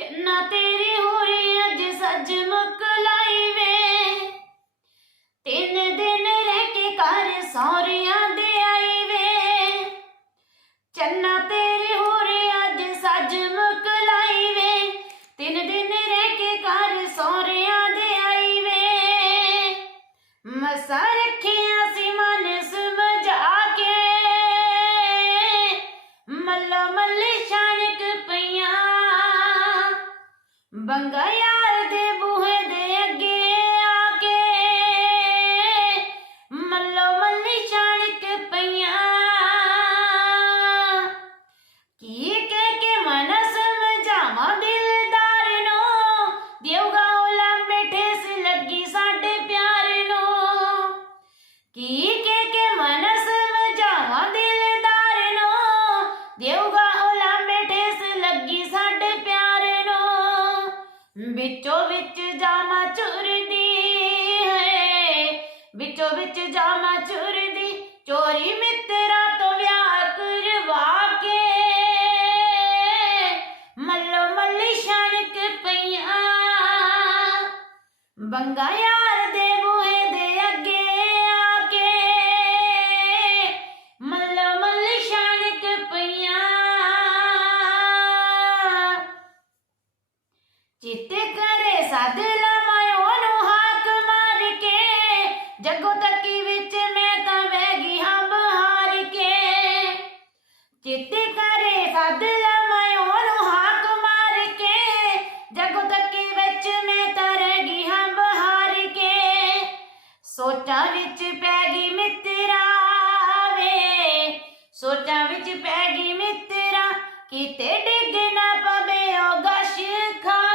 ਚੰਨਾ ਤੇਰੀ ਹੋਰੀ ਅੱਜ ਸੱਜ ਮੁਕਲਾਈ ਬੰਗਾ ਵਿੱਚੋਂ ਵਿੱਚ ਜਾਮਾ ਚੁਰਦੀ ਹੈ। ਵਿੱਚੋਂ ਵਿੱਚ ਜਾਮਾ ਚੁਰਦੀ, ਚੋਰੀ ਮਿੱਤਰਾਂ ਤੋਂ ਵਿਆਹ ਕਰਵਾ ਕੇ। ਮੱਲੋ ਮੱਲੀ ਛਣਕ ਪਈਆਂ, ਬੰਗਾ ਯਾਰ ਦੇ ਚਿੱਤ ਕਰੇ ਸੱਦ ਲਵਾਂ ਉਹਨੂੰ ਹਾਕ ਮਾਰ ਕੇ। ਜੱਗੋ ਵਿੱਚ ਮੈਂ ਤਾਂ ਵਹਿ ਗਈ ਹਾਂ ਬਹਾਰ ਕੇ। ਚਿੱਤ ਕਰੇ ਸੱਦ ਲਵਾਂ ਉਹਨੂੰ ਹਾਕ ਮਾਰ ਕੇ। ਜੱਗੋ ਵਿੱਚ ਮੈਂ ਤਾਂ ਰਹਿ ਗਈ ਹਾਂ ਬਹਾਰ ਕੇ। ਸੋਚਾਂ ਵਿੱਚ ਪੈ ਗਈ ਮਿੱਤਰਾ ਵੇ। ਸੋਚਾਂ ਵਿੱਚ ਪੈ ਗਈ ਮਿੱਤਰਾ, ਕਿਤੇ ਡਿੱਗ ਨਾ ਪਵੇ ਉਹ ਗਸ਼ ਖਾ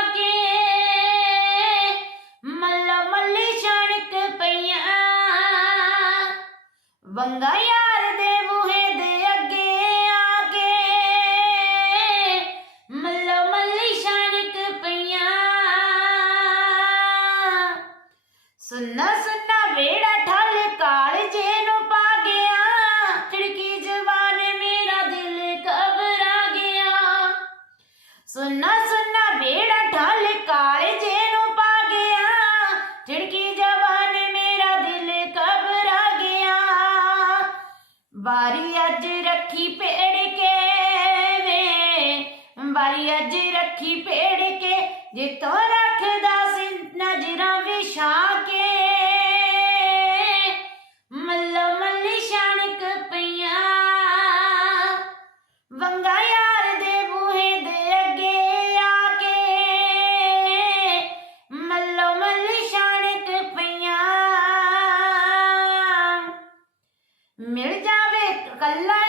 ਵੰਗਾ ਯਾਰ ਦੇ ਬੂਹੇ ਦੇ ਅੱਗੇ ਆ ਕੇ ਮੱਲੋ ਮੱਲੀ ਛਣਕ ਪਈਆਂ। ਸੁੰਨਾ ਬਾਰੀ ਅੱਜ ਰੱਖੀ ਪੇੜ ਕੇ ਵੇ। ਬਾਰੀ ਅੱਜ ਰੱਖੀ ਪੇੜ ਕੇ ਜਿੱਤੋਂ ਰੱਖਦਾ Ojalá